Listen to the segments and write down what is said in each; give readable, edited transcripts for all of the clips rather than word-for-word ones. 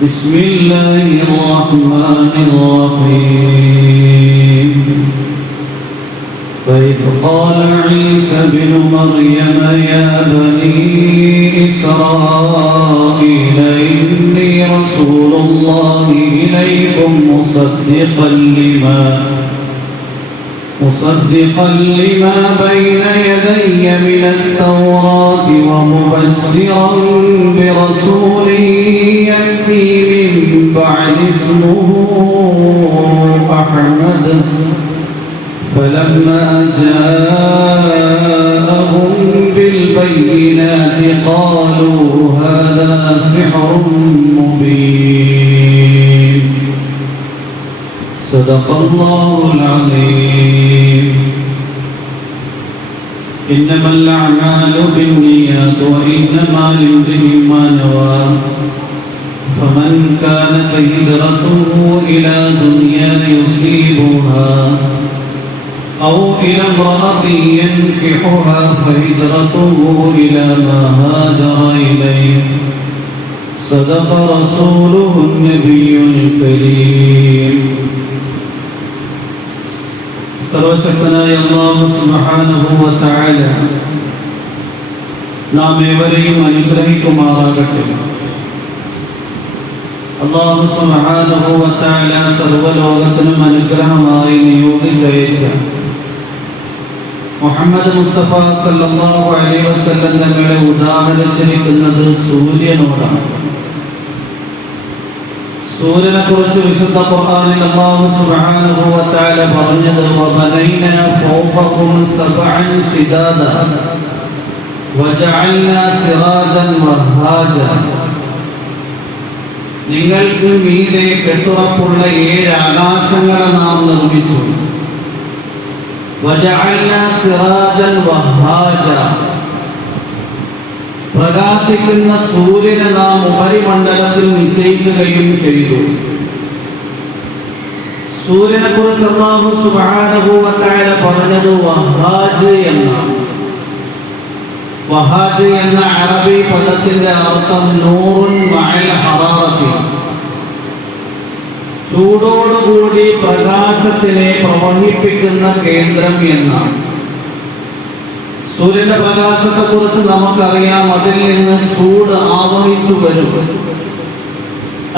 بسم الله الرحمن الرحيم فإذ قال عيسى ابن مريم يا بني إسرائيل إني رسول الله إليكم مصدقا لما بين يدي من التوراة ومبشرا برسول يأتي من بعد اسمه أحمد فلما جاءهم بالبينات قالوا هذا سحر مبين صدق الله العظيم إنما الأعمال بالنيات وإنما لامرئ ما نوى فمن كانت هجرته إلى دنيا يصيبها أو إلى امرأة ينكحها فهجرته إلى ما هاجر إليه صدق رسوله النبي الكريم. സർവശക്തനായ അല്ലാഹു സുബ്ഹാനഹു വ തആല നാം ഏവരെയും അനുഗ്രഹിക്കുമാറാകട്ടെ. അല്ലാഹു സുബ്ഹാനഹു വ തആല സർവ്വലോകത്തിനും അനുഗ്രഹമായി നിയോഗിച്ചയച്ച മുഹമ്മദ് മുസ്തഫ സല്ലല്ലാഹു അലൈഹി വസല്ലം തങ്ങളെ ഉദാഹരിച്ചിരിക്കുന്നത് സൂര്യനോടാണ്. സൂര്യനെ കുറിച്ച് വിശുദ്ധ ഖുർആനിൽ അല്ലാഹു സുബ്ഹാനഹു വ തആല പറഞ്ഞത് വബനൈനാ ഫൗഖകും സബ്അൻ ശിദാദ വജഅൽനാ സിറാജൻ വഹാജ. നിങ്ങൾക്ക് മീതെ കെട്ടുറപ്പുള്ള 7 ആകാശങ്ങളെ നാം നിർമ്മിച്ചു. വജഅൽനാ സിറാജൻ വഹാജ, പ്രകാശിക്കുന്ന സൂര്യനെ നാം ഉപരിമണ്ഡലത്തിൽ നിശ്ചയിക്കുകയും ചെയ്തു. സൂര്യനെ കുറിച്ച് അല്ലാഹു സുബ്ഹാനഹു വ തആല പറഞ്ഞത് വഹാജ് എന്നാണ്. വഹാജ് എന്ന അറബി പദത്തിന്റെ അർത്ഥം നൂറുൻ മഅൽ ഹറാറത്തി, ചൂടോടുകൂടി പ്രകാശത്തിനെ പ്രവഹിപ്പിക്കുന്ന കേന്ദ്രം എന്നാണ്. സൂര്യന്റെ പ്രകാശത്തെ കുറിച്ച് നമുക്കറിയാം, അതിൽ നിന്ന് ചൂട് ആവഹിച്ചു വരും.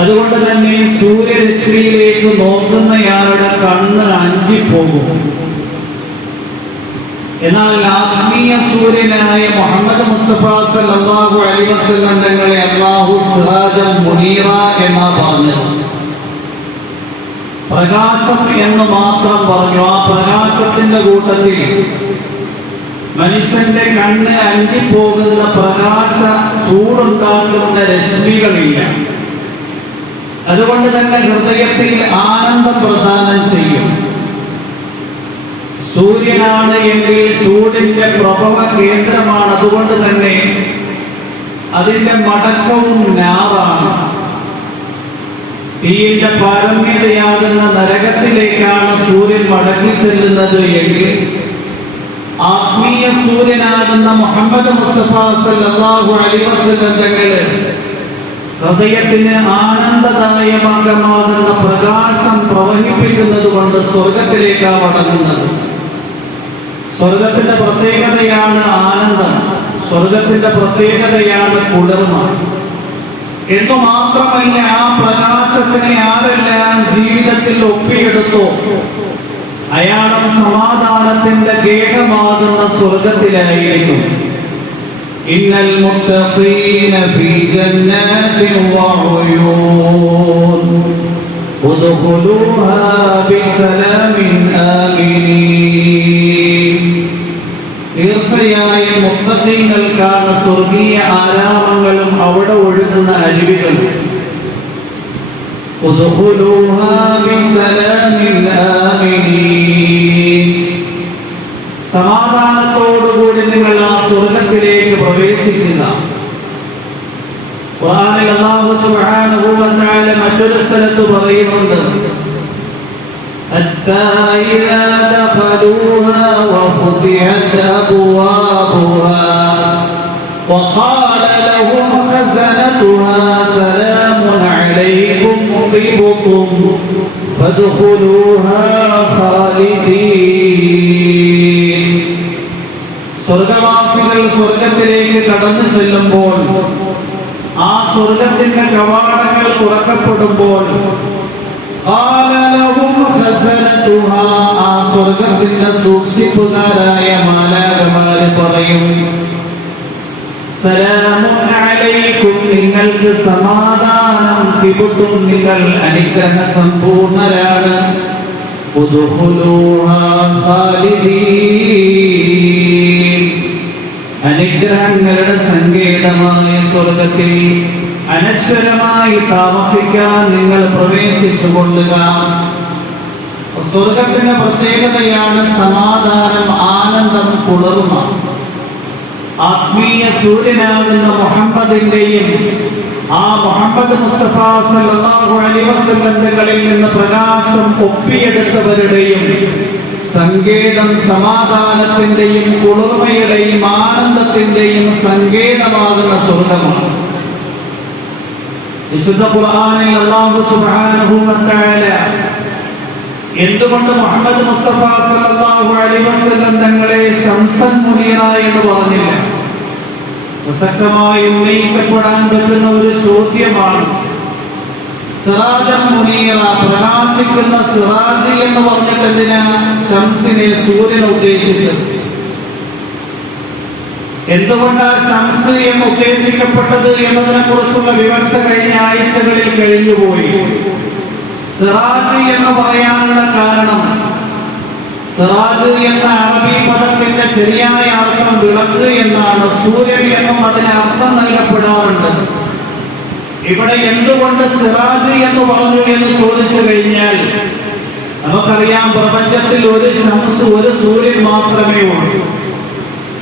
അതുകൊണ്ട് തന്നെ സൂര്യരശ്മിയിലേക്ക് നോക്കുന്നയാളുടെ കണ്ണ് അഞ്ചിപ്പോകും. എന്നാൽ ആത്മീയ സൂര്യനായ മുഹമ്മദ് മുസ്തഫ സല്ലല്ലാഹു അലൈഹി വസല്ലം തങ്ങളെ അല്ലാഹു സിറാജൻ മുനീറ എന്നാ പറഞ്ഞത്. പ്രകാശം എന്ന് മാത്രം പറഞ്ഞു. ആ പ്രകാശത്തിന്റെ കൂട്ടത്തിൽ മനുഷ്യന്റെ കണ്ണ് അഞ്ചിപ്പോകുന്ന പ്രകാശ ചൂടുണ്ടാക്കുന്ന രശ്മികളില്ല. അതുകൊണ്ട് തന്നെ ഹൃദയത്തിൽ ആനന്ദം പ്രദാനം ചെയ്യും. സൂര്യനാണ് എങ്കിൽ ചൂടിന്റെ പ്രഭവ കേന്ദ്രമാണ്. അതുകൊണ്ട് തന്നെ അതിന്റെ മടക്കവും നാറാണ്. തീയുടെ പാരമ്യതയാകുന്ന നരകത്തിലേക്കാണ് സൂര്യൻ മടങ്ങി ചെല്ലുന്നത് എങ്കിൽ ആത്മീയ സൂര്യനാകുന്ന മുഹമ്മദ് മുസ്തഫ സല്ലല്ലാഹു അലൈഹി വസല്ലം തങ്ങളെ ഹൃദയത്തിന് ആനന്ദദായകമാകുന്ന പ്രകാശം പ്രവഹിപ്പിക്കുന്നത് കൊണ്ട് സ്വർഗത്തിലേക്കാണ് മടങ്ങുന്നത്. സ്വർഗത്തിന്റെ പ്രത്യേകതയാണ് ആനന്ദം, സ്വർഗത്തിന്റെ പ്രത്യേകതയാണ് കുളിർമ. എന്നു മാത്രമല്ല, ആ പ്രകാശത്തിനെ ആരെല്ലാം ജീവിതത്തിൽ ഒപ്പിയെടുത്തോ അയാളും സമാധാനത്തിന്റെ ഗേഹമാകുന്ന സ്വർഗത്തിലായിരിക്കും. ഇന്നൽ മുത്തഖീന ഫീ ജന്നാതിൻ വഉയൂൻ ഉദ്ഖുലൂഹാ ബിസലാമിൻ ആമിനീൻ. തീർച്ചയായും മുത്തഖീങ്ങൾക്കാണ് സ്വർഗീയ ആരാമങ്ങളും അവിടെ ഒഴുകുന്ന അരുവികളും. ഉദ്ഖുലൂഹാ ബിസലാമിൻ ആമിനീൻ, സമാധാനത്തോടുകൂടി നിങ്ങൾ ആ സ്വർഗത്തിലേക്ക് പ്രവേശിക്കുക. ഖുർആനിൽ അല്ലാഹു സുബ്ഹാനഹു വ തആല മറ്റൊരു സ്ഥലത്ത് പറയുന്നുണ്ട്, ഹത്താ ഇദാ ദഖലൂഹാ വഫുതിഹത് അബ്വാബുഹാ വഖാല ലഹും ഖസനതുഹാ സലാമുൻ അലൈക്കും طيبكم فادخلوها خالدين. സ്വർഗവാസികൾ സ്വർഗത്തിലേക്ക് കടന്നു ചെല്ലുമ്പോൾ, ആ സ്വർഗത്തിന്റെ കവാടങ്ങൾ തുറക്കപ്പെടുമ്പോൾ, ഖാല ലഹും ഖസനതുഹാ, ആ സ്വർഗത്തിന്റെ സൂക്ഷിപ്പുകാരായ മാലാഖമാർ പറയും, സലാമുൻ അലൈക്കും, നിങ്ങൾക്ക് സമാധാനം, തിബുത്തും, നിങ്ങൾ അനുഗ്രഹ സമ്പൂർണരാണ്, ഉദ്ഖുലൂഹാ ഖാലിദീൻ, അനുഗ്രഹങ്ങളുടെ സങ്കേതമായ സ്വർഗത്തിൽ അനശ്വരമായി താമസിക്കാൻ നിങ്ങൾ പ്രവേശിച്ചു കൊള്ളുക. സ്വർഗത്തിന്റെ പ്രത്യേകതയാണ് സമാധാനം, ആനന്ദം, കുളിർമ. ആത്മീയ സൂര്യനാകുന്ന മുഹമ്മദിന്റെയും ആ മുഹമ്മദ് മുസ്തഫ സല്ലല്ലാഹു അലൈഹി വസല്ലം തങ്ങളിൽ നിന്ന് പ്രകാശം ഒപ്പിയെടുത്തവരുടെയും സങ്കേതം സമാധാനത്തിന്റെയും കുളിർമയുടെയും ആനന്ദത്തിന്റെയും സങ്കേതമാകുന്ന സ്വർഗമാണ്. വിശുദ്ധ ഖുർആനിൽ അല്ലാഹു സുബ്ഹാനഹു വ തആല എന്തുകൊണ്ട് മുഹമ്മദ് മുസ്തഫ സല്ലല്ലാഹു അലൈഹി വസല്ലം തങ്ങളെ ശംസൻ മുനീറ എന്ന് പറഞ്ഞില്ല? പ്രസക്തമായി ഉന്നയിക്കപ്പെടാൻ പറ്റുന്ന ഒരു ചോദ്യമാണ്. സിറാജൻ മുനീറ, പ്രകാശിക്കുന്ന സിറാജ് എന്ന് പറഞ്ഞിട്ട് എന്തിനാ ശംസിനെ, സൂര്യനെ ഉദ്ദേശിച്ചത്? എന്തുകൊണ്ടാണ് ശംസ് എന്ന് ഉദ്ദേശിക്കപ്പെട്ടത് എന്നതിനെ കുറിച്ചുള്ള വിവക്ഷ കഴിഞ്ഞ ആഴ്ചകളിൽ കഴിഞ്ഞുപോയി. സിറാജ് എന്ന് പറയാനുള്ള കാരണം, സിറാജ് എന്ന അറബി പദത്തിന്റെ ശരിയായ അർത്ഥം വിളക്ക് എന്നാണ്. സൂര്യൻ എന്നും അതിന് അർത്ഥം നൽകപ്പെടാറുണ്ട്. ഇവിടെ എന്തുകൊണ്ട് സിറാജ് എന്ന് പറഞ്ഞു എന്ന് ചോദിച്ചു കഴിഞ്ഞാൽ, നമുക്കറിയാം പ്രപഞ്ചത്തിൽ ഒരു ശംസ്, ഒരു സൂര്യൻ മാത്രമേ ഉള്ളൂ.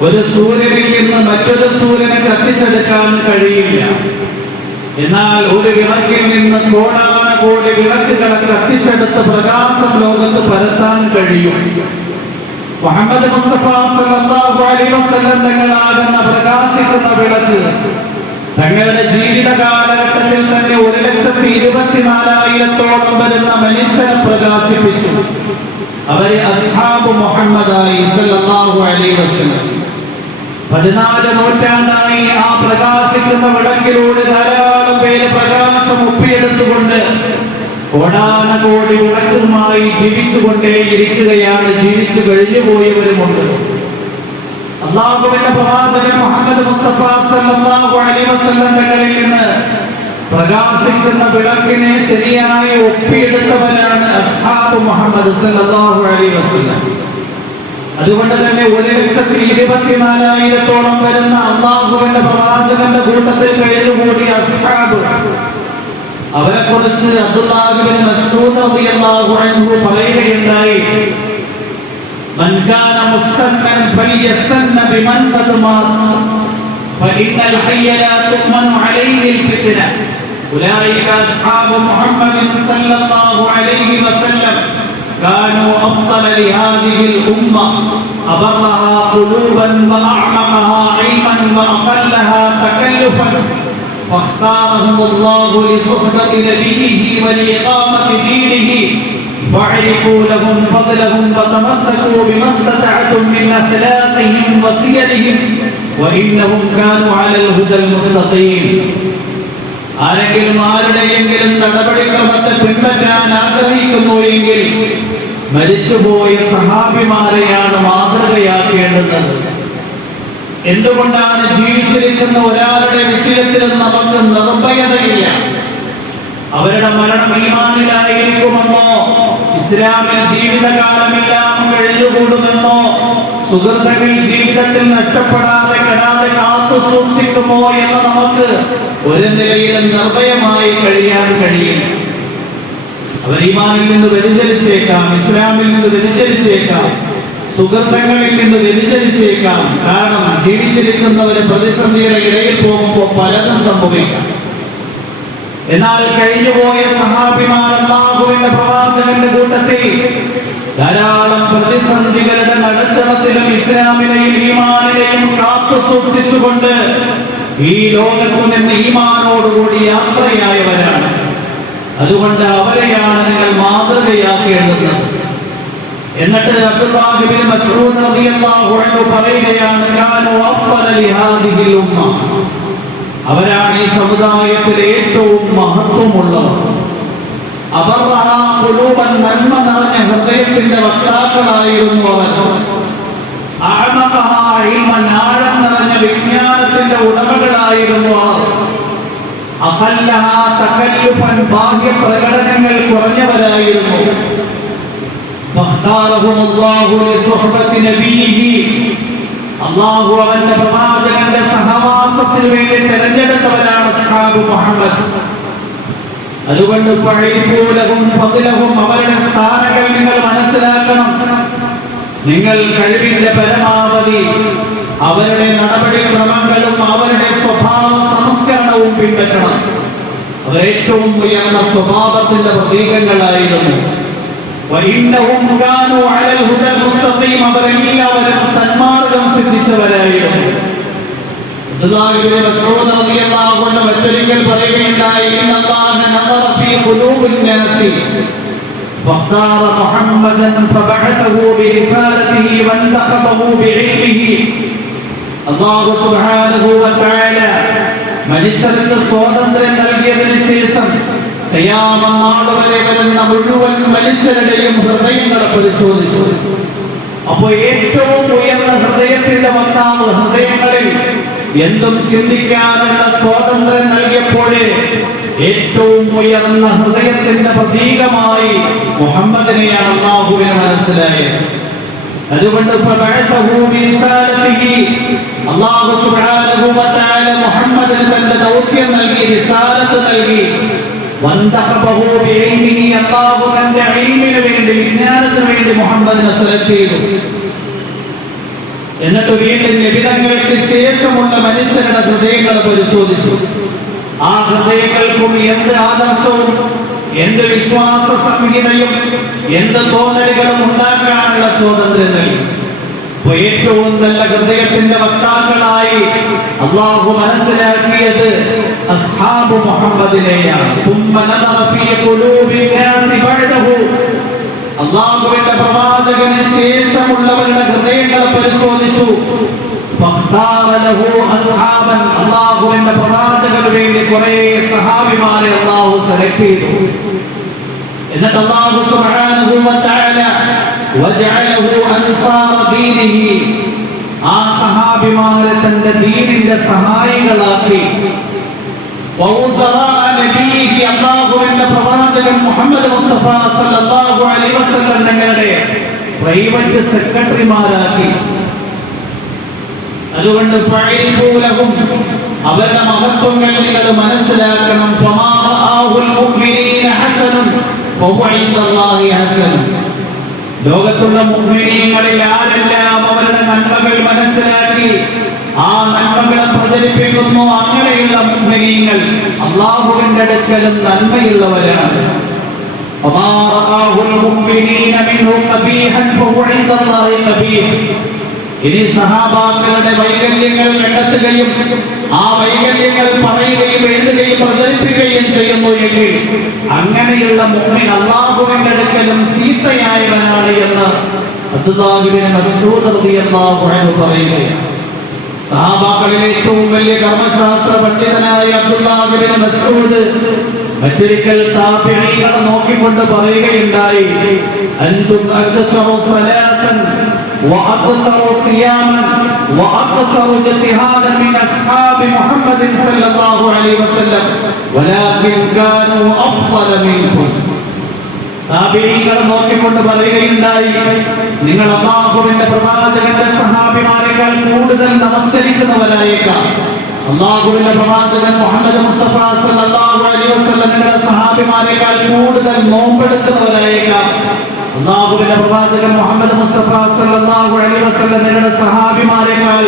ഒരു സൂര്യനിൽ നിന്ന് മറ്റൊരു സൂര്യനെ കത്തിച്ചെടുക്കാൻ കഴിയില്ല. എന്നാൽ ഒരു വിളക്കിൽ നിന്ന് കോടാനുകോടി വിളക്കുകളെ കത്തിച്ചെടുത്ത് പ്രകാശം ലോകത്ത് പരത്താൻ കഴിയും. മുഹമ്മദ് മുസ്തഫ സല്ലല്ലാഹു അലൈഹി വസല്ലം തങ്ങളാകുന്ന പ്രകാശിക്കുന്ന വിളക്ക് തങ്ങളുടെ ജീവിത കാലഘട്ടത്തിൽ തന്നെ 1,24,000-ഓളം വരുന്ന മനുഷ്യരെ പ്രകാശിപ്പിച്ചു. അവരെ അസ്ഹാബ് മുഹമ്മദായി സല്ലല്ലാഹു അലൈഹി വസല്ലം. 14 നൂറ്റാണ്ടായി ആ പ്രകാശിക്കുന്ന വിളക്കിലൂടെ ധാരാളം പേര് പ്രകാശം ഒപ്പിയെടുത്തുകൊണ്ട് കോടാനുകോടി വിളക്കുമായി ജീവിച്ചുകൊണ്ടേയിരിക്കുകയാണ്. ജീവിച്ചു കഴിഞ്ഞുപോയവരുമുണ്ട്. അല്ലാഹുവിന്റെ പ്രവാചകൻ മുഹമ്മദ് മുസ്തഫ സല്ലല്ലാഹു അലൈഹി വസല്ലം തങ്ങളിൽ നിന്ന് പ്രകാശിക്കുന്ന വിളക്കിനെ ശരിയായി ഒപ്പിയെടുത്തവരാണ് അസ്ഹാബ് മുഹമ്മദ് സല്ലല്ലാഹു അലൈഹി വസല്ലം. അതുകൊണ്ട് തന്നെ 1,24,000-ഓളം വരുന്ന അല്ലാഹുവിന്റെ പ്രവാചകന്റെ കൂട്ടത്തിൽ കഴിഞ്ഞുകൂടിയ അസ്ഹാബ്, അവരെ കുറിച്ച് അബ്ദുല്ലാഹ് ഇബ്നു മസ്ഊദ് റളിയല്ലാഹു അൻഹു പറയുകയുണ്ടായി, മൻ കാന മുസ്തന്നൻ ഫലിയസ്തന്ന ബിമൻ ഖദ് മാത ഫഇന്നൽ ഹയ്യ ലാ തുഅ്മനു അലൈഹിൽ ഫിത്ന ഉലൈക അസ്ഹാബു മുഹമ്മദിൻ സല്ലല്ലാഹു അലൈഹി വസല്ലം كانوا أفضل لهذه الأمة أبرها قلوبا وأعمقها علما وأقلها تكلفا فاختارهم الله لصحبة نبيه ولإقامة دينه فاعرفوا لهم فضلهم وتمسكوا بما استطعتم من أخلاقهم وسيرهم وإنهم كانوا على الهدى المستقيم. ആരെങ്കിലും ആരുടെയെങ്കിലും നടപടിക്രമത്തെ പിൻപറ്റാൻ ആഗ്രഹിക്കുന്നു എങ്കിൽ മരിച്ചുപോയ സഹാബിമാരെയാണ് മാതൃകയാക്കേണ്ടത്. എന്തുകൊണ്ടാണ് ജീവിച്ചിരിക്കുന്ന ഒരാളുടെ വിഷയത്തിലും നമുക്ക് നിർഭയതയില്ല? അവരുടെ മരണം ഈമാനിലായിരിക്കുമെന്നോ, ഇസ്ലാമിൽ ജീവിതകാലമെല്ലാം കഴിഞ്ഞുകൂടുമെന്നോ, സുഹൃത്തുക്കൾ ജീവിതത്തിൽ നഷ്ടപ്പെടാതെ കെടാതെ കാത്തു സൂക്ഷിക്കുമോ എന്ന് നമുക്ക് ഒരു നിലയിലും നിർഭയമായി കഴിയാൻ കഴിയും. അവർ ഈമാനിൽ നിന്ന് വ്യതിചലിച്ചേക്കാം, ഇസ്ലാമിൽ നിന്ന് വ്യതിചലിച്ചേക്കാം, സുഹൃത്തുക്കളിൽ നിന്ന് വ്യതിചലിച്ചേക്കാം. കാരണം ജീവിച്ചിരിക്കുന്നവര് പ്രതിസന്ധിയുടെ ഇടയിൽ പോകുമ്പോൾ പലതും സംഭവിക്കാം. എന്നാൽ കഴിഞ്ഞുപോയ സഹാബിമാർ അല്ലാഹുവിന്റെ പ്രവാചകന്റെ കൂട്ടത്തിൽ ധാരാളം പ്രതിസന്ധികളുടെ നടുത്തളത്തിലും ഇസ്ലാമിനെയും ഈമാനിനെയും കാത്തു സൂക്ഷിച്ചുകൊണ്ട് ഈ ലോകത്തു നിന്ന് ഈമാനോടുകൂടി യാത്രയായവരാണ്. അതുകൊണ്ട് അവരെയാണ് നിങ്ങൾ മാതൃകയാക്കേണ്ടത്. എന്നിട്ട് അബ്ദുല്ലാഹി ഇബ്നു മസ്ഊദ് റളിയല്ലാഹു അൻഹു പറയുകയാണ്, കാനു അഫ്ളല ലിഹാദിഹിൽ ഉമ്മ, അവരാണ് ഈ സമുദായത്തിലെ ഏറ്റവും മഹത്വമുള്ളവർ. അബർറഹാ ഖുലൂബൻ, നന്മ നിറഞ്ഞ ഹൃദയത്തിന്റെ വക്താക്കളായിരുന്നു അവർ. അഅമഖഹാ ഇൽമൻ, ആഴം നിറഞ്ഞ വിജ്ഞാനത്തിന്റെ ഉടമകളായിരുന്നു അവർ. അഖല്ലഹാ തകല്ലുഫൻ, ബാഹ്യ പ്രകടനങ്ങൾ കുറഞ്ഞവരായിരുന്നു. ഫഖ്താറഹുമുല്ലാഹു ലിസുഹ്ബത്തി നബിയിഹി, അല്ലാഹു അവന്റെ പ്രവാചകന്റെ സഹവാസത്തിനു വേണ്ടി തിരഞ്ഞെടുത്തവരാണ് അസ്ഹാബു മുഹമ്മദ്. അതുകൊണ്ട് ഫഅരിഫൂലഹും ഫദ്ലഹും, അവരുടെ സ്ഥാനങ്ങൾ നിങ്ങൾ മനസ്സിലാക്കണം. നിങ്ങൾ കഴിവിന്റെ പരമാവധി അവരുടെ നടപടിക്രമങ്ങളും അവരുടെ സ്വഭാവ സംസ്കരണവും പിൻപറ്റണം. അവർ ഏറ്റവും ഉയർന്ന സ്വഭാവത്തിന്റെ പ്രതീകങ്ങളായിരുന്നു. വഇന്നഹും കാനൂ അലൽ ഹുദൽ മുസ്തഖീം, അവരെല്ലാവരും സന്മാർഗ്ഗം സിദ്ധിച്ചവരായിരുന്നു. അബ്ദുല്ലാഹി ഇബ്നു മസ്ഊദ് റളിയല്ലാഹു അൻഹു ഒരിക്കൽ പറയുകയുണ്ടായി, ഇന്നല്ലാഹ നദറ ഫീ ഖുലൂബിൻ നാസി ഫഖ്താറ മുഹമ്മദൻ ഫബഅതഹു ബിരിസാലതിഹി വന്തഖബഹു ബിഇൽമിഹി. അല്ലാഹു സുബ്ഹാനഹു വ തആല മനുഷ്യർക്ക് സ്വാതന്ത്ര്യം നൽകിയതിനു ശേഷം ഖിയാമത്ത് നാൾ വരെ വരുന്ന മുഴുവൻ മനുഷ്യരുടെയും ഹൃദയങ്ങളെ പരിശോധിച്ചു. അപ്പോൾ ഏറ്റവും ഉയർന്ന ഹൃദയത്തിന്റെ വക്താവ് ഹൃദയങ്ങളിൽ എന്തും ചിന്തിക്കാനുള്ള സ്വാതന്ത്ര്യം നൽകിയപ്പോഴേ ഏറ്റവും ഉയർന്ന ഹൃദയത്തിന്റെ പ്രതീകമായി മുഹമ്മദിനെയാണ് അല്ലാഹുവിന് മനസ്സിലായത്. അതുകൊണ്ട് അല്ലാഹു സുബ്ഹാനഹു വ തആല മുഹമ്മദിന് തന്റെ ദൗത്യം നൽകി, റിസാലത്ത് നൽകി. വന്തഖബഹു ബിഇൽമിഹി, അല്ലാഹു തന്റെ ഇൽമിന് വേണ്ടി, വിജ്ഞാനത്തിന് വേണ്ടി മുഹമ്മദിനെ സെലക്ട് ചെയ്തു. എന്നിട്ട് വീണ്ടും നബിതങ്ങൾക്ക് ശേഷമുള്ള മനുഷ്യരുടെ ഹൃദയങ്ങളെ പരിശോധിച്ചു. ആ ഹൃദയങ്ങൾക്കും എന്ത് ആദർശവും എന്ത് വിശ്വാസ സംഹിതയും എന്ത് തോന്നലുകളും ഉണ്ടാക്കാനുള്ള സ്വാതന്ത്ര്യം നൽകി. ഏറ്റവും നല്ല ഹൃദയത്തിന്റെ വക്താക്കളായി അല്ലാഹു മനസ്സിലാക്കിയത് അസ്ഹാബു മുഹമ്മദിനെയാണ്. അല്ലാഹുവിന്റെ പ്രവാചകന് ശേഷമുള്ളവരുടെ ഹൃദയങ്ങളെ പരിശോധിച്ചു. അല്ലാഹുവിന്റെ പ്രവാചകന് വേണ്ടി കുറെ സഹാബിമാരെ അല്ലാഹു സെലക്ട് ചെയ്തു. എന്നിട്ട് അല്ലാഹു സുബ്ഹാനഹു വ തആല വജഅലഹു അൻസാറ ദീനിഹി, ആ സഹാബിമാരെ തന്റെ ദീനിന്റെ സഹായികളാക്കി. വൗസറാ നബിയിഹി, അല്ലാഹുവിന്റെ പ്രവാചകൻ മുഹമ്മദ് മുസ്തഫ സല്ലല്ലാഹു അലൈഹി വസല്ലം തങ്ങളുടെ പ്രൈവറ്റ് സെക്രട്ടറിമാരാക്കി. അതുകൊണ്ട് ഫഅരിഫൂലഹും, അവരുടെ മഹത്വങ്ങൾ നിങ്ങൾ മനസ്സിലാക്കണം. ഫമാ റആഹുൽ മുഅ്മിനീന ഹസനുൻ ഫഹുവ ഇൻദല്ലാഹി ഹസൻ, ലോകത്തുള്ള മുഅ്മിനീങ്ങളിൽ ആരെല്ലാം അവരുടെ നന്മകൾ മനസ്സിലാക്കി ആ നന്മകളെ പ്രചരിപ്പിക്കുന്നു, അങ്ങനെയുള്ള മുഅ്മിനീങ്ങൾ അല്ലാഹുവിന്റെ അടുക്കലും നന്മയുള്ളവരാണ്. ഫമാ റആഹുൽ മുഅ്മിനീന മിൻഹു ഖബീഹൻ ഫഹുവ ഇൻദല്ലാഹി ഖബീഹ്. ഇനി സഹാബാക്കളുടെ വൈകല്യങ്ങൾ കണ്ടെത്തുകയും ആ വൈകല്യങ്ങൾ പറയുകയും എഴുതുകയും പ്രചരിപ്പിക്കുകയും ചെയ്യുന്നു എങ്കിൽ അങ്ങനെയുള്ള മുഅ്മിൻ അല്ലാഹുവിന്റെ അടുക്കലും ചീത്തയായവനാണ് എന്ന് അബ്ദുല്ലാഹി ഇബ്നു മസ്ഊദ് റളിയല്ലാഹു അൻഹു പറയുകയാണ്. സഹാബാക്കളിലെ ഏറ്റവും വലിയ കർമ്മശാസ്ത്ര പണ്ഡിതനായ അബ്ദുല്ലാഹി ഇബ്നു മസ്ഊദ് മറ്റൊരിക്കൽ താബിഈകളെ നോക്കിക്കൊണ്ട് പറയുകയുണ്ടായി, അൻതും അക്തറു സ്വലാത്തൻ وأكثر صياما وأكثر اجتهادا من أصحاب محمد صلى الله عليه وسلم ولكن كانوا أفضل منكم. താബിഈകൾ നോക്കിക്കൊണ്ട് പറയുകയുണ്ടായി, നിങ്ങൾ അല്ലാഹുവിന്റെ പ്രവാചകന്റെ സഹാബിമാരെക്കാൾ കൂടുതൽ നമസ്കരിക്കുന്നവരായേക്കാം. അല്ലാഹുവിന്റെ പ്രവാചകൻ മുഹമ്മദ് മുസ്തഫ സല്ലല്ലാഹു അലൈഹി വസല്ലം നിങ്ങളുടെ സഹാബിമാരെക്കാൾ കൂടുതൽ നോമ്പെടുക്കുന്നവരായേക്കാം. അല്ലാഹുവിന്റെ പ്രവാചകൻ മുഹമ്മദ് മുസ്തഫ സല്ലല്ലാഹു അലൈഹി വസല്ലം നിങ്ങളുടെ സഹാബിമാരെക്കാൾ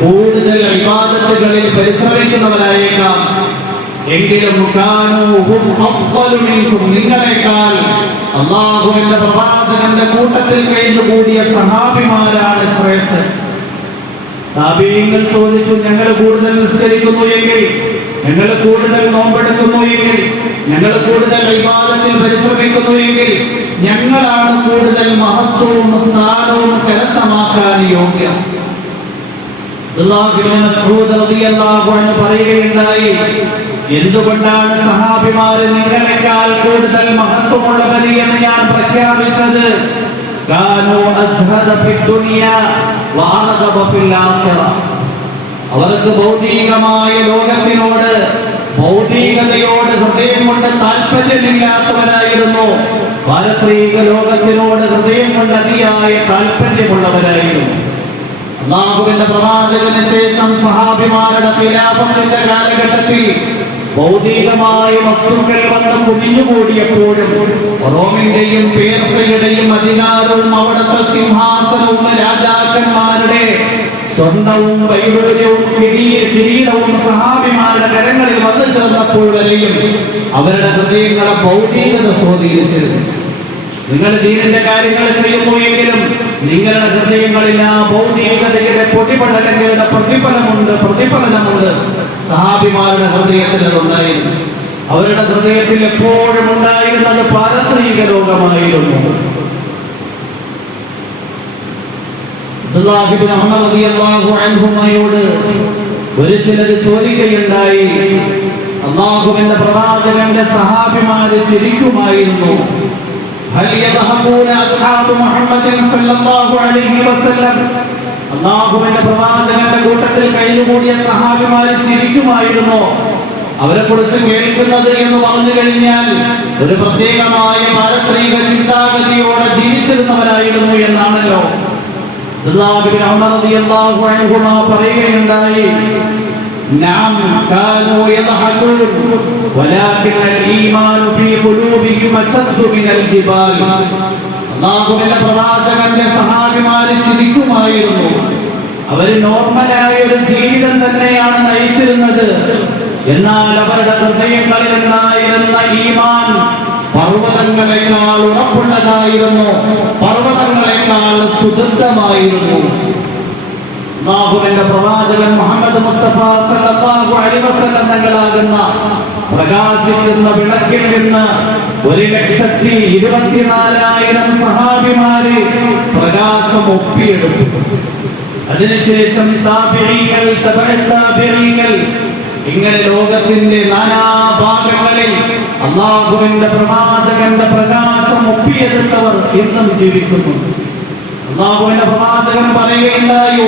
കൂടുതൽ ഇബാദത്തുകളിൽ പരിശ്രമിക്കുന്നവരായേക്കാം. എങ്കിലും നിങ്ങളെക്കാൾ അല്ലാഹുവിന്റെ പ്രവാചകന്റെ കൂട്ടത്തിൽ കഴിഞ്ഞുകൂടിയ സഹാബിമാരാണ് ശ്രേഷ്ഠർ. താബിഈങ്ങൾ ചോദിച്ചു, ഞങ്ങൾ കൂടുതൽ നിസ്കരിക്കുന്നു എങ്കിൽ ഞങ്ങൾ കൂടുതൽ നോമ്പെടുക്കുന്നു എങ്കിൽ, ഞങ്ങൾ കൂടുതൽ ഇബാദത്തിൽ പരിശ്രമിക്കുന്നു എങ്കിൽ ഞങ്ങളാണ് കൂടുതൽ മഹത്വവും സ്ഥാനവും കരസ്ഥമാക്കാൻ യോഗ്യം. പറയുകയുണ്ടായി, എന്തുകൊണ്ടാണ് സഹാബിമാര് നിങ്ങളെക്കാൾ കൂടുതൽ മഹത്വമുള്ളവർ എന്ന് ഞാൻ പ്രഖ്യാപിച്ചത്? അവർക്ക് ഭൗതികമായ ലോകത്തിനോട്, ഭൗതികതയോട് ഹൃദയം കൊണ്ട് താല്പര്യമില്ലാത്തവരായിരുന്നു. പാരത്രിക ലോകത്തിനോട് ഹൃദയം കൊണ്ട് അതിയായ താല്പര്യമുള്ളവരായിരുന്നു. അല്ലാഹുവിന്റെ പ്രവാചകന് ശേഷം സഹാബിമാരുടെ ഖിലാഫത്തിന്റെ കാലഘട്ടത്തിൽ ഭൗതികമായ വസ്തുക്കൾ വന്ന് കുമിഞ്ഞുകൂടിയപ്പോഴും റോമിന്റെയും പേർഷ്യയുടെയും അധികാരവും അവിടുത്തെ സിംഹാസനവും രാജാക്കന്മാരുടെ സ്വർണവും വൈഡൂര്യവും കിരീടവും സഹാബിമാരുടെ കരങ്ങളിൽ വന്നു ചേർന്നപ്പോഴെയും അവരുടെ ഹൃദയങ്ങളെ ഭൗതികത സ്വാധീനിച്ചിരുന്നു. നിങ്ങൾ ദീനിന്റെ കാര്യങ്ങൾ ചെയ്യുന്നു എങ്കിലും നിങ്ങളുടെ ഹൃദയങ്ങളിൽ ആ ഭൗതികതയുടെ പൊടിപടലങ്ങളുടെ പ്രതിഫലനമുണ്ട്. സഹാബിമാരുടെ ഹൃദയത്തിൽ അതുണ്ടായിരുന്നു. അവരുടെ ഹൃദയത്തിൽ എപ്പോഴും ഉണ്ടായിരുന്നത് പാരത്രിക ലോകമായിരുന്നു. അൻഹുമയോട് ഒരു ചിലർ ചോദിക്കുകയുണ്ടായി, അല്ലാഹുവിന്റെ പ്രവാചകന്റെ സഹാബിമാര് ചിരിക്കുമായിരുന്നു. അല്ലാഹുവിന്റെ പ്രവാചകന്റെ കൂട്ടത്തിൽ കഴിഞ്ഞുകൂടിയ സഹാബിമാര് ചിരിക്കുമായിരുന്നു. അവരെ കുറിച്ച് കേൾക്കുന്നത് എന്ന് പറഞ്ഞു കഴിഞ്ഞാൽ ഒരു പ്രത്യേകമായ പാരത്രിക ചിന്താഗതിയോടെ ജീവിച്ചിരുന്നവരായിരുന്നു എന്നാണല്ലോ. പറയുകയുണ്ടായി, نعم كانوا يضحكون ولكن الإيمان في قلوبهم أشد من الجبال. അല്ലാഹുവിന്റെ പ്രവാചകന്റെ സഹാബിമാര് ചിരിക്കുമായിരുന്നു. അവര് നോർമലായ ഒരു ജീവിതം തന്നെയാണ് നയിച്ചിരുന്നത്. എന്നാൽ അവരുടെ ഹൃദയങ്ങളിൽ ഉണ്ടായിരുന്ന ഈമാൻ പർവ്വതങ്ങളെക്കാൾ ഉറപ്പുള്ളതായിരുന്നു, പർവ്വതങ്ങളെക്കാൾ സുദൃഢമായിരുന്നു. അല്ലാഹുവിന്റെ പ്രവാചകൻ മുഹമ്മദ് മുസ്തഫ സല്ലല്ലാഹു അലൈഹി വസല്ലം തങ്ങളാകുന്ന പ്രകാശിക്കുന്ന വിളക്കിൽ നിന്ന് 1,24,000 സഹാബിമാര് പ്രകാശം ഒപ്പിയെടുത്തു. അതിനുശേഷം താബിഈകൾ, തബഅത്താബിഈകൾ, ഇങ്ങനെ ലോകത്തിന്റെ നാനാഭാഗങ്ങളിൽ അല്ലാഹുവിന്റെ പ്രവാചകന്റെ പ്രകാശം ഒപ്പിയെടുത്തവർ ഇന്നും ജീവിക്കുന്നു. അല്ലാഹുവിന്റെ പ്രവാചകൻ പറയുകയുണ്ടായി,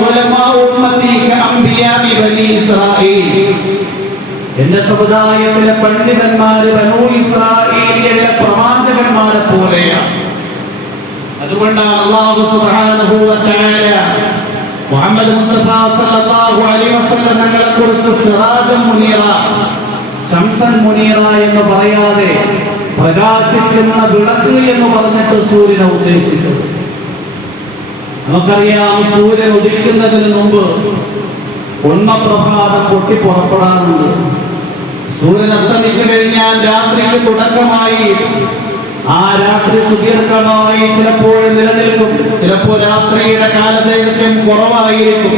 എന്റെ സമുദായത്തിലെ പണ്ഡിതന്മാര് ബനൂ ഇസ്രായേലിലെ പ്രവാചകന്മാരെ പോലെയാണ്. അതുകൊണ്ടാണ് അല്ലാഹു സുബ്ഹാനഹു വ തആല മുഹമ്മദ് മുസ്തഫ സല്ലല്ലാഹു അലൈഹി വസല്ലം തങ്ങളെ കുറിച്ച് സിറാജൻ മുനീറ, ശംസൻ മുനീറ എന്ന് പറയാതെ പ്രകാശിക്കുന്ന വിളക്ക് എന്ന് പറഞ്ഞിട്ട് സൂര്യനെ ഉദ്ദേശിച്ചത്. നമുക്കറിയാം, സൂര്യൻ ഉദിക്കുന്നതിന് മുമ്പ് ഉണ്മപ്രഭാതം പൊട്ടി പുറപ്പെടാറുണ്ട്. സൂര്യൻ അസ്തമിച്ചു കഴിഞ്ഞാൽ രാത്രിക്ക് തുടക്കമായി. ആ രാത്രി സുദീർഘമായി ചിലപ്പോൾ നിലനിൽക്കും, ചിലപ്പോൾ രാത്രിയുടെ കാലദൈർഘ്യം കുറവായിരിക്കും.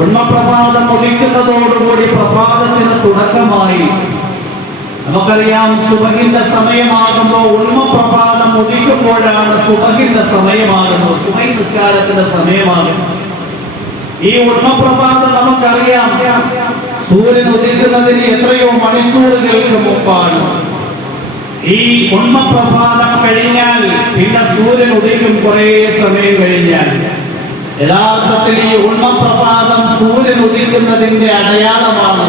ഉണ്മപ്രഭാതം ഉദിക്കുന്നതോടുകൂടി പ്രഭാതത്തിന് തുടക്കമായി. നമുക്കറിയാം, സുബഹിന്റെ സമയമാകുമ്പോൾ ഉണ്മപ്രഭാതം ഉദിക്കുമ്പോഴാണ് സുബഹിന്റെ സമയമാകുന്നത്, സുബഹി നിസ്കാരത്തിന്റെ സമയമാകുന്നത്. ഈ ഉണ്മപ്രഭാതം നമുക്കറിയാം സൂര്യൻ ഉദിക്കുന്നതിന് എത്രയോ മണിക്കൂറുകൾക്ക് മുമ്പാണ്. ഈ ഉണ്മപ്രഭാതം കഴിഞ്ഞാൽ പിന്നെ സൂര്യൻ ഉദിക്കും കുറേ സമയം കഴിഞ്ഞാൽ. യഥാർത്ഥത്തിൽ ഈ ഉണ്മപ്രഭാതം സൂര്യൻ ഉദിക്കുന്നതിന്റെ അടയാളമാണ്.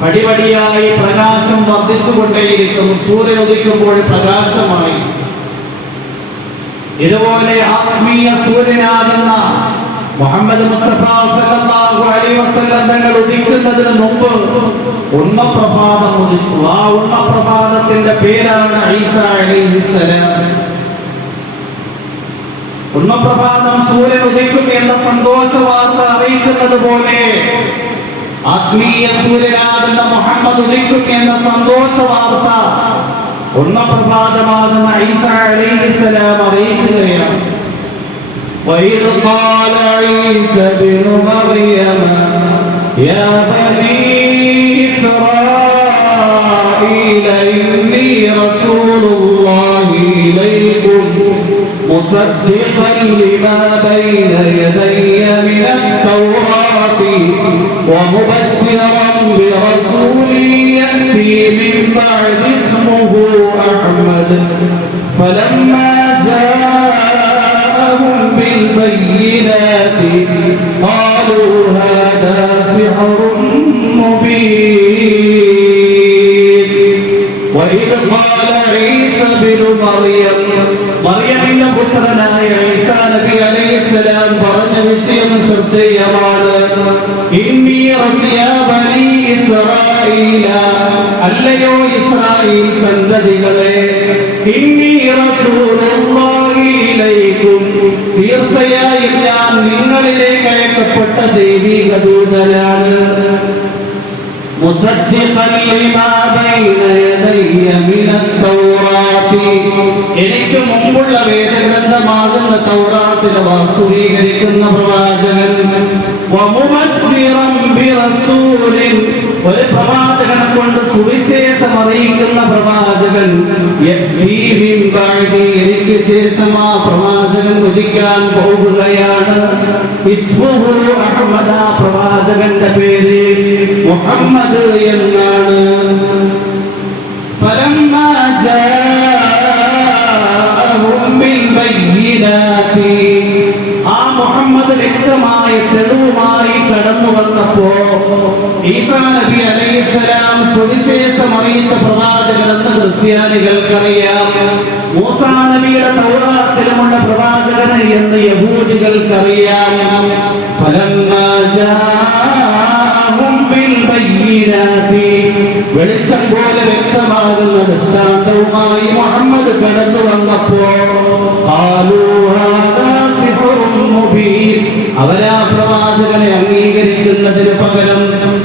പടിപടിയായി പ്രകാശം വർദ്ധിച്ചുകൊണ്ടേയിരിക്കും. സൂര്യൻ ഉദിക്കുമ്പോൾ പ്രകാശമായി. ഇതുപോലെ ആത്മീയ സൂര്യനാകുന്ന മുഹമ്മദ് മുസ്തഫ സല്ലല്ലാഹു അലൈഹി വസല്ലം തങ്ങൾ ഉദിക്കുന്നതിന് മുമ്പ് ഉണ്മപ്രഭാതം ഉദിച്ചു. ആ ഉണ്മപ്രഭാതത്തിന്റെ പേരാണ് ഈസാ അലൈഹിസ്സലാം. ഉണ്മപ്രഭാതം സൂര്യൻ ഉദിക്കും എന്ന സന്തോഷ വാർത്ത അറിയിക്കുന്നത് പോലെ ആത്മീയ സൂര്യനാകുന്ന മുഹമ്മദ് ഉദിക്കും എന്ന സന്തോഷ വാർത്ത ഉണ്മപ്രഭാതമാകുന്ന ഈസാ അലൈഹിസ്സലാം അറിയിക്കുകയാണ്. وَإِذْ قَالَ عِيسَى ابْنُ مَرْيَمَ يَا بَنِي مصدقا لما بين يدي من التوراة ومبشرا برسول يأتي من بعد اسمه أحمد فلما جاءهم بالبينات قالوا هذا سحر مبين وإذ قال عيسى بن مريم മറിയമിന്റെ പുത്രനായ ഈസാ നബി അലൈഹിസ്സലാം പറഞ്ഞ വിഷയം ശ്രദ്ധേയമാണ്. ഇന്നി റസിയ ബനി ഇസ്രായീല, അല്ലയോ ഇസ്രായേൽ സന്തതികളെ, ഇന്നി റസൂലുള്ളാഹി ഇലൈക്കും, തീർച്ചയായും ഞാൻ നിങ്ങളിലേക്ക് അയക്കപ്പെട്ട ദൈവിക ദൂതനാണ്. മുസദ്ദിഖൻ ലിമാ ബൈന യദയ്യ മിനത്തൗറാത്തി, എനിക്ക് മുമ്പുള്ള വേദഗ്രന്ഥമാകുന്ന തൗറാത്തിനെ വാസ്തവീകരിക്കുന്ന പ്രവാചകൻ. വമുബശ്ശിറൻ ബിറസൂലിൻ, ഒരു പ്രവാചകനെ കൊണ്ട് സുവിശേഷം അറിയിക്കുന്ന പ്രവാചകൻ. യഅ്തി മിൻ ബഅദി, എനിക്ക് ശേഷം ആ പ്രവാചകൻ ഉദിക്കാൻ പോകുകയാണ്. ഇസ്മുഹു അഹ്മദ, പ്രവാചകന്റെ പേര് മുഹമ്മദ് എന്നാണ്. ഫലമ്മാ ജാഅഹും ബിൽ ബയ്യിനാതി, ആ മുഹമ്മദ് വ്യക്തമായ തെളിവുമായി കടന്നു വന്നപ്പോ ഈസാ നബി അലൈഹിസ്സലാം സുവിശേഷം അറിയിച്ച പ്രവാചകനെന്ന് ക്രിസ്ത്യാനികൾക്കറിയാം. മൂസാ നബിയുടെ തൗറാത്തിലുമുള്ള പ്രവാചകന് എന്ന് യഹൂദികൾക്കറിയാം. ഫലമ്മാ ജാഅഹും ബിൽ ബയ്യിനാതി, വെളിച്ചം പോലെ വ്യക്തമാകുന്ന ദൃഷ്ടാന്തവുമായി മുഹമ്മദ് കടന്നു വന്നപ്പോ അവരാ പ്രവാചകനെ അംഗീകരിക്കുന്നതിന് പകരം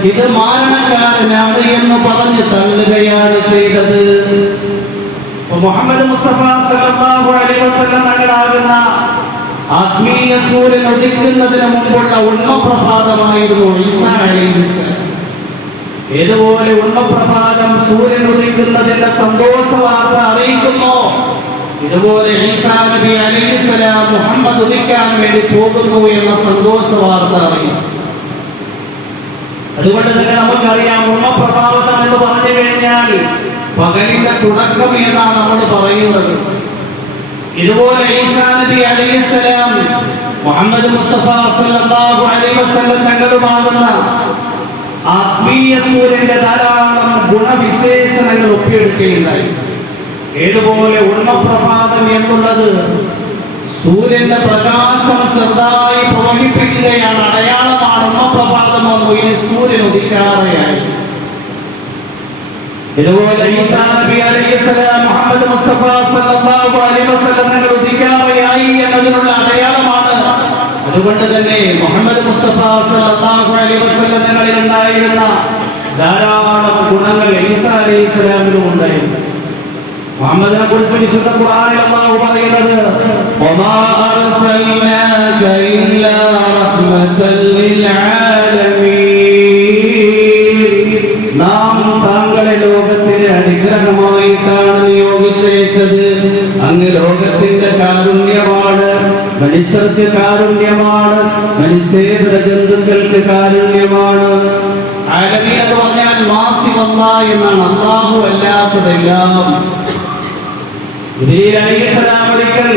ഇത് മാരണക്കാരനാണ് എന്ന് പറഞ്ഞ് തള്ളുകയാണ് ചെയ്തത്. മുഹമ്മദ് മുസ്തഫ സല്ലല്ലാഹു അലൈഹി വസല്ലം തങ്ങളാകുന്ന ആത്മീയ സൂര്യൻ ഉദിക്കുന്നതിന് മുമ്പുള്ള ഉണ്മപ്രഭാതമായിരുന്നു ഈസാ അലൈഹിസ്സലാം. ഏതുപോലെ ഉണ്മപ്രഭാതം സൂര്യൻ ഉദിക്കുന്നതിന്റെ സന്തോഷ വാർത്ത അറിയിക്കുന്നു, ഇതുപോലെ ഈസാ നബി അലൈഹിസ്സലാം മുഹമ്മദ് ഉദിക്കാൻ വേണ്ടി പോകുന്നു എന്ന സന്തോഷ വാർത്ത അറിയിച്ചു. അതുകൊണ്ട് തന്നെ നമുക്കറിയാം, ഉണ്മപ്രഭാതം എന്ന് പറഞ്ഞു കഴിഞ്ഞാൽ പകലിന്റെ തുടക്കം എന്നാണ് നമ്മൾ പറയുന്നത്. ഇതുപോലെ ഈസാ നബി അലൈഹിസ്സലാം മുഹമ്മദ് മുസ്തഫ സല്ലല്ലാഹു അലൈഹി വസല്ലം തങ്ങളുമാകുന്ന ആത്മീയ സൂര്യന്റെ ധാരാളം ഗുണവിശേഷണങ്ങൾ ഒപ്പിയെടുക്കുകയുണ്ടായി. ഏതുപോലെ ഉണ്മപ്രഭാതം എന്നുള്ളത് സൂര്യന്റെ പ്രകാശം ചെറുതായി പ്രവഹിപ്പിക്കുകയാണ്, അടയാളമാണ്. ഉണ്മപ്രഭാതം വന്നു, ഇനി സൂര്യൻ ഉദിക്കാതെയായി. ഇതുപോലെ ഈസാ നബി അലൈഹിസ്സലാം മുഹമ്മദ് മുസ്തഫ സല്ലല്ലാഹു അലൈഹി വസല്ലം തങ്ങൾ ഉദിക്കാതെയായി എന്നതിനുള്ള അടയാളമാണ്. അതുകൊണ്ട് തന്നെ മുഹമ്മദ് മുസ്തഫ സല്ലല്ലാഹു അലൈഹി വസല്ലം തങ്ങളിൽ ഉണ്ടായിരുന്ന ധാരാളം ഗുണങ്ങൾ ഈസാ അലൈഹിസ്സലാമിലും ഉണ്ടായിരുന്നു. മുഹമ്മദിനെ കുറിച്ച് വിശുദ്ധ ഖുർആനിൽ അല്ലാഹു പറയുന്നത്, വമാ അർസൽനാക ഇല്ലാ റഹ്മതൻ ലിൽ ആലമീൻ, നാം താങ്കളെ ലോകത്തിന് അനുഗ്രഹമായിട്ടാണ് നിയോഗിച്ചയച്ചത്. അങ്ങ് ലോകത്തിന്റെ കാരുണ്യമാണ്, മനുഷ്യർക്ക് കാരുണ്യമാണ്, മനുഷ്യേതര ജന്തുക്കൾക്ക് കാരുണ്യമാണ്. ആലമീൻ എന്ന് പറഞ്ഞാൽ മാസിമല്ല എന്നാണ്, അല്ലാഹു അല്ലാത്തതെല്ലാം. ഒരിക്കൽ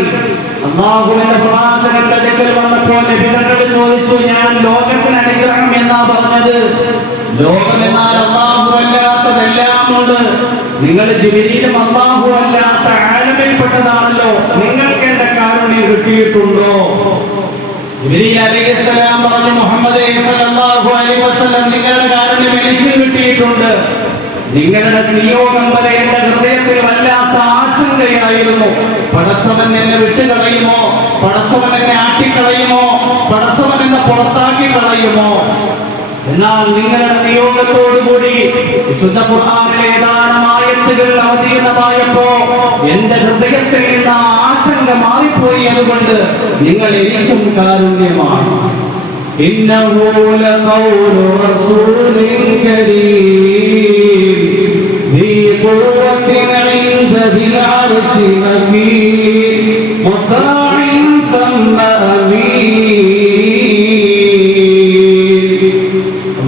അല്ലാഹുവിന്റെ പ്രവാചകന്റെ അടുക്കൽ വന്നപ്പോൾ നബി തങ്ങൾ ചോദിച്ചു, ഞാൻ ലോകത്തിന് അനുഗ്രഹം എന്നാ പറഞ്ഞത്? ലോകം എന്നാൽ അല്ലാഹു അല്ലാത്തതെല്ലാം ഉണ്ട്. നിങ്ങൾ ജിബ്രീലും അല്ലാഹു അല്ലാത്ത ആലമിൽപ്പെട്ടതാണല്ലോ, നിങ്ങൾക്ക് എന്റെ കാരുണ്യം കിട്ടിയിട്ടുണ്ടോ? ജിബ്രീൽ അലൈഹിസ്സലാം പറഞ്ഞു, മുഹമ്മദ് സല്ലല്ലാഹു അലൈഹി വസല്ലം നിങ്ങളുടെ കാരുണ്യം എനിക്ക് കിട്ടിയിട്ടുണ്ട്. നിങ്ങളുടെ നിയോഗം വരെ എന്റെ ഹൃദയത്തിൽ വല്ലാത്ത ആശങ്കയായിരുന്നു. പടച്ചവൻ എന്നെ വിട്ടുകളയുമോ, പടച്ചവൻ എന്നെ ആട്ടിക്കളയുമോ, പടച്ചവൻ എന്നെ പുറത്താക്കി കളയുമോ? എന്നാൽ നിങ്ങളുടെ നിയോഗത്തോടുകൂടി വിശുദ്ധ ഖുർആനിലെ ഏതാനും ആയത്തുകൾ അവതീർണമായപ്പോ എന്റെ ഹൃദയത്തിൽ നിന്ന് ആശങ്ക മാറിപ്പോയി. അതുകൊണ്ട് നിങ്ങൾ എനിക്കും കാരുണ്യമാണ്. ഇന്നഹു ലഖൗലു റസൂലിൻ കരീം ദീ ഖുവ്വത്തിൻ ഇൻദ ദിൽ അർശി മകീൻ മുതഅഇൻ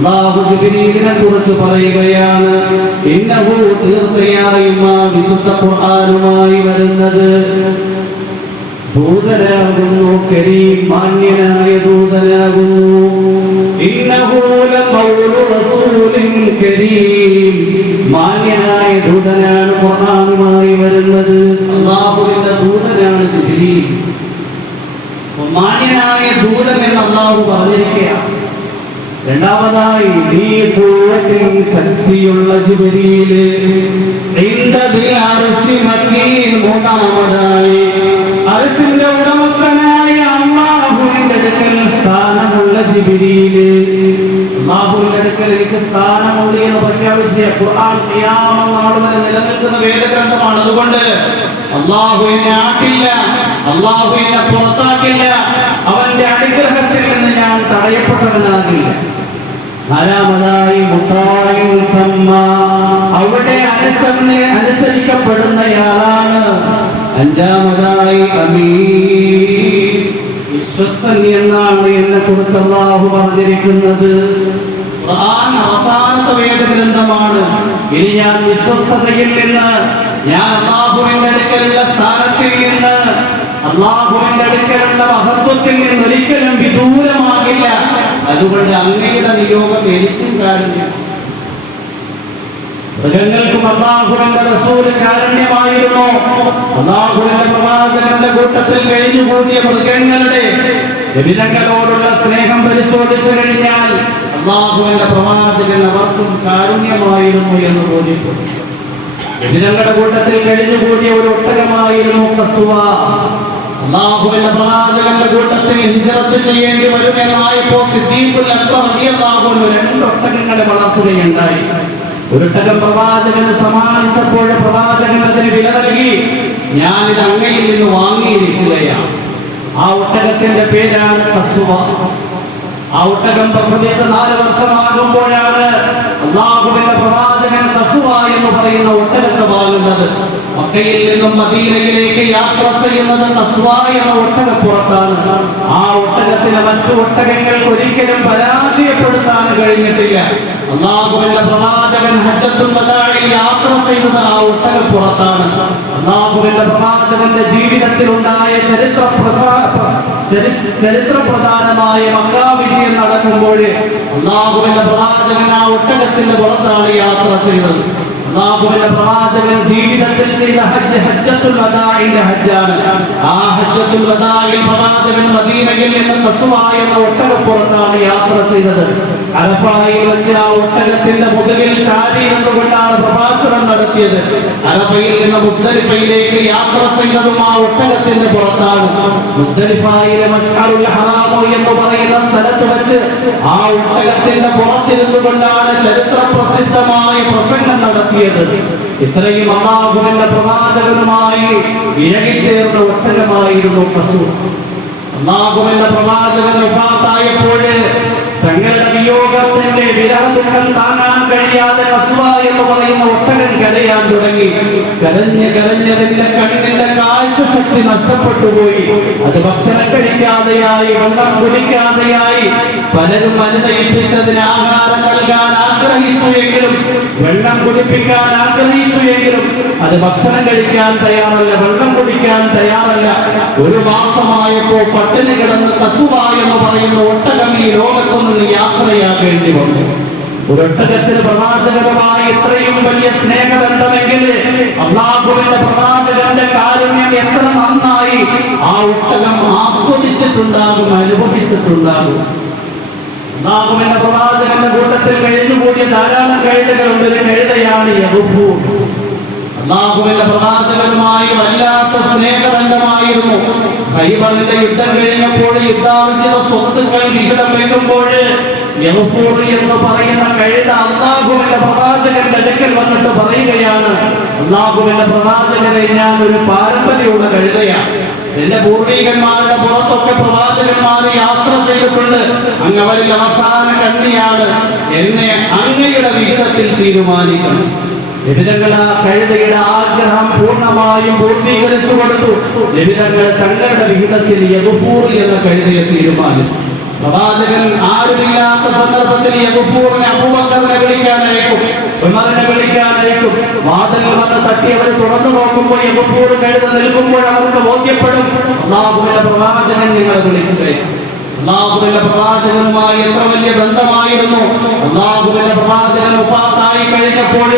അല്ലാഹു ജിബ്രീലിനെ കുറിച്ച് പറയുകയാണ്, ഇന്നഹു തീർച്ചയായും വിശുദ്ധ ഖുർആനുമായി വരുന്നത് ദൂതനാകുന്നു, കരീം മാന്യനായ ദൂതനാകുന്നു. ഇന്നഹു ലഖൗലു റസൂലിൻ കരീം, മാന്യനായ ദൂതനാണ് ഖുർആനുമായി വരുന്നത്. അല്ലാഹുവിന്റെ ദൂതനാണ് ജിബ്രീൽ. മാന്യനായ ദൂതൻ എന്ന് അല്ലാഹു പറഞ്ഞിരിക്കുകയാണ്. രണ്ടാമതായി ശക്തിയുള്ള ജിബ്രീല്, മൂന്നാമതായി അർശിന്റെ ഉടമസ്ഥനായ അല്ലാഹുവിന്റെ അടുക്കൽ സ്ഥാനമുള്ള ജിബ്രീല്. അല്ലാഹുവിന്റെ അടുക്കൽ എനിക്ക് സ്ഥാനമുണ്ട് എന്ന് പ്രഖ്യാപിച്ച ഖുർആൻ ഖിയാമത്ത് നാൾ വരെ നിലനിൽക്കുന്ന വേദഗ്രന്ഥമാണ്. അതുകൊണ്ട് അല്ലാഹു എന്നെ ആക്കില്ല, അല്ലാഹു എന്നെ പുറത്താക്കില്ല, അവന്റെ അനുഗ്രഹത്തിൽ നിന്ന് ഞാൻ തടയപ്പെട്ടവനാകില്ല. നാലാമതായി അവിടെ അനുസരിക്കപ്പെടുന്നയാളാണ്. അഞ്ചാമതായി അമീൻ, വിശ്വസ്തൻ എന്നാണ് എന്നെ കുറിച്ച് അല്ലാഹു പറഞ്ഞിരിക്കുന്നത്. ഖുർആൻ അവസാനത്തെ വേദഗ്രന്ഥമാണ്. ഇനി ഞാൻ വിശ്വസ്തതയിൽ നിന്ന്, ഞാൻ അല്ലാഹുവിന്റെ അടുക്കലുള്ള സ്ഥാനത്തിൽ നിന്ന്, അല്ലാഹുവിന്റെ അടുക്കലുള്ള മഹത്വത്തിൽ നിന്ന് ഒരിക്കലും വിദൂരമാകില്ല. അതുകൊണ്ട് അങ്ങയുടെ നിയോഗം എനിക്കും കാരുണ്യം. മൃഗങ്ങൾക്കും അല്ലാഹുവിന്റെ റസൂൽ കാരുണ്യമായിരുന്നു. അല്ലാഹുവിന്റെ പ്രവാചകന്റെ കൂട്ടത്തിൽ കഴിഞ്ഞുകൂടിയ മൃഗങ്ങളുടെ വിവിധങ്ങളോടുള്ള സ്നേഹം പരിശോധിച്ചു കഴിഞ്ഞാൽ അല്ലാഹുവിന്റെ പ്രവാചകൻ അവർക്കും കാരുണ്യമായിരുന്നു എന്ന് ബോധ്യപ്പെട്ടു. വിവിധങ്ങളുടെ കൂട്ടത്തിൽ കഴിഞ്ഞുകൂടിയ ഒരു ഒട്ടകമായിരുന്നു ഖസ്വ. അല്ലാഹുവിന്റെ പ്രവാചകന്റെ കൂട്ടത്തിൽ ഹിജ്റത്ത് ചെയ്യേണ്ടി വരുമെന്നായപ്പോൾ സിദ്ദീഖുൽ അക്ബർ റളിയല്ലാഹു അൻഹു 2 ഒട്ടകങ്ങളെ വളർത്തുകയുണ്ടായി. ഒരൊട്ടകം പ്രവാചകന് സമ്മാനിച്ചപ്പോൾ പ്രവാചകൻ അതിന് വില നൽകി, ഞാനിത് അങ്ങയിൽ നിന്ന് വാങ്ങിയിരിക്കുകയാണ്. ആ ഒട്ടകത്തിന്റെ പേരാണ് ഖസ്വ. ആ ഒട്ടകം പ്രസവിച്ച 4 വർഷമാകുമ്പോഴാണ് അല്ലാഹുവിന്റെ പ്രവാചകൻ ഖസ്വ എന്ന് പറയുന്ന ഒട്ടകത്തെ വാങ്ങുന്നത്. മക്കയിൽ നിന്നും മദീനയിലേക്ക് യാത്ര ചെയ്യുന്നത് ഖസ്വ എന്ന ഒട്ടകപ്പുറത്താണ്. ആ ഒട്ടകത്തിലെ മറ്റു ഒട്ടകങ്ങൾക്ക് ഒരിക്കലും പരാജയപ്പെടുത്താൻ കഴിഞ്ഞിട്ടില്ല. അല്ലാഹുവിന്റെ പ്രവാചകൻ ഹജ്ജത്തുൽ വദാഇൽ യാത്ര ചെയ്തത് ആ ഒട്ടകപ്പുറത്താണ്. അല്ലാഹുവിന്റെ പ്രവാചകന്റെ ജീവിതത്തിൽ ഉണ്ടായ ചരിത്രപ്രധാനമായ മക്കാ വിജയം നടക്കുമ്പോൾ അല്ലാഹുവിന്റെ പ്രവാചകൻ ആ ഒട്ടകത്തിന്റെ പുറത്താണ് യാത്ര ചെയ്തത്. അല്ലാഹുവിന്റെ പ്രവാചകൻ ജീവിതത്തിൽ ചെയ്ത ഹജ്ജ് ഹജ്ജത്തുൽ വദാഇന്റെ ഹജ്ജാണ്. ആ ഹജ്ജത്തുൽ വദാഇൽ പ്രവാചകൻ മദീനയിൽ നിന്ന് ഖസ്വ എന്ന ഒട്ടകപ്പുറത്താണ് യാത്ര ചെയ്തത്. അറഫയിൽ വെച്ച് ആ ഒട്ടകത്തിന്റെ മുകളിൽ ചാരി നിന്നുകൊണ്ടാണ് പ്രഭാഷണം നടത്തിയത്. അറഫയിൽ നിന്ന് മുസ്ദലിഫയിലേക്ക് യാത്ര ചെയ്തതും ആ ഒട്ടകത്തിന്റെ പുറത്താണ്. മുസ്ദലിഫയിലെ മശ്അറുൽ ഹറാം എന്ന് പറയുന്ന സ്ഥലത്ത് വെച്ച് ആ ഒട്ടകത്തിന്റെ പുറത്തിരുന്നുകൊണ്ടാണ് ചരിത്ര പ്രസിദ്ധമായ പ്രസംഗം നടത്തിയത്. ഇത്രയും അല്ലാഹുവിന്റെ പ്രവാചകനുമായി ഇഴകിച്ചേർന്ന ഒട്ടകമായിരുന്നു ഖസ്വ. അല്ലാഹുവിന്റെ പ്രവാചകൻ വഫാത്തായപ്പോൾ തങ്ങളുടെ വിയോഗത്തിന്റെ വിരഹദുഃഖം താങ്ങാൻ കഴിയാതെ ഖസ്വ എന്ന് പറയുന്ന ഒട്ടകൻ കരയാൻ തുടങ്ങി. കരഞ്ഞതിന്റെ കണ്ണിന്റെ കാഴ്ച ശക്തി നഷ്ടപ്പെട്ടുപോയി. അത് ഭക്ഷണം കഴിക്കാതെയായി, വെള്ളം കുടിക്കാതെയായി. പലരും അനുനയിപ്പിച്ചതിന് ആഹാരം നൽകാൻ ആഗ്രഹിച്ചു എങ്കിലും, വെള്ളം കുടിപ്പിക്കാൻ ആഗ്രഹിച്ചു എങ്കിലും അത് ഭക്ഷണം കഴിക്കാൻ തയ്യാറല്ല, വെള്ളം കുടിക്കാൻ തയ്യാറല്ല. 1 മാസമായപ്പോ പട്ടിണി കിടന്ന് ഖസ്വ എന്ന് പറയുന്ന ഒട്ടകം ഈ ലോകത്തു നിന്ന് യാത്രയാക്കേണ്ടി വന്നു. ഒരൊട്ടകത്തിന് പ്രവാചകരുമായി ഇത്രയും വലിയ സ്നേഹബന്ധമെങ്കിൽ അല്ലാഹുവിന്റെ പ്രവാചകന്റെ കാരുണ്യം എത്ര നന്നായി ആ ഒട്ടകം ആസ്വദിച്ചിട്ടുണ്ടാകും, അനുഭവിച്ചിട്ടുണ്ടാകും. അല്ലാഹുവിന്റെ പ്രവാചകന്റെ കൂട്ടത്തിൽ കഴിഞ്ഞുകൂടിയ ധാരാളം കഴുതകളുണ്ട്. ഒരു കഴുതയാണ് യഹൂദ്. അല്ലാഹുവിന്റെ പ്രവാചകനുമായി വല്ലാത്ത സ്നേഹബന്ധമായിരുന്നു. ഖൈബറിന്റെ യുദ്ധം കഴിഞ്ഞപ്പോൾ യുദ്ധാർജിത സ്വത്തുക്കൾ വിഹിതം വയ്ക്കുമ്പോൾ യഹൂദ് എന്ന് പറയുന്ന കഴുത അല്ലാഹുവിന്റെ പ്രവാചകന്റെ അടുക്കൽ വന്നിട്ട് പറയുകയാണ്, അല്ലാഹുവിന്റെ പ്രവാചകനെ, ഞാൻ ഒരു പാരമ്പര്യമുള്ള കഴുതയാണ്. എന്റെ പൂർവീകന്മാരുടെ പുറത്തൊക്കെ പ്രവാചകന്മാർ യാത്ര ചെയ്തിട്ടുണ്ട്. അങ്ങ് അവരിൽ അവസാന കണ്ണിയാണ്. എന്നെ അങ്ങയുടെ വിഹിതത്തിൽ തീരുമാനിക്കണം. ലഭിതങ്ങൾ ആ കഴുതയുടെ ആഗ്രഹം പൂർണ്ണമായും പൂർത്തീകരിച്ചു കൊടുത്തു. ലഭിതങ്ങൾ തങ്ങളുടെ വിഹിതത്തിൽ യഹൂദ് എന്ന കഴുതയെ തീരുമാനിച്ചു. പ്രവാചകൻ ആരുമില്ലാത്ത സന്ദർഭത്തിൽ യഗ്ഫൂറിനെ അബൂബക്കറിനെ വിളിക്കാനായിരിക്കും, ഉമറിനെ വിളിക്കാനായിരിക്കും. വാതിൽ വന്ന് തട്ടി അവർ തുറന്നു നോക്കുമ്പോൾ യഗ്ഫൂർ എഴുതി നിൽക്കുമ്പോൾ അവർക്ക് ബോധ്യപ്പെടും അല്ലാഹുവിന്റെ പ്രവാചകൻ നിങ്ങളെ വിളിക്കുകയാണ്. അല്ലാഹുവിന്റെ പ്രവാചകനുമായി എത്ര വലിയ ബന്ധമായിരുന്നു. അല്ലാഹുവിന്റെ പ്രവാചകൻ വഫാത്തായി കഴിഞ്ഞപ്പോൾ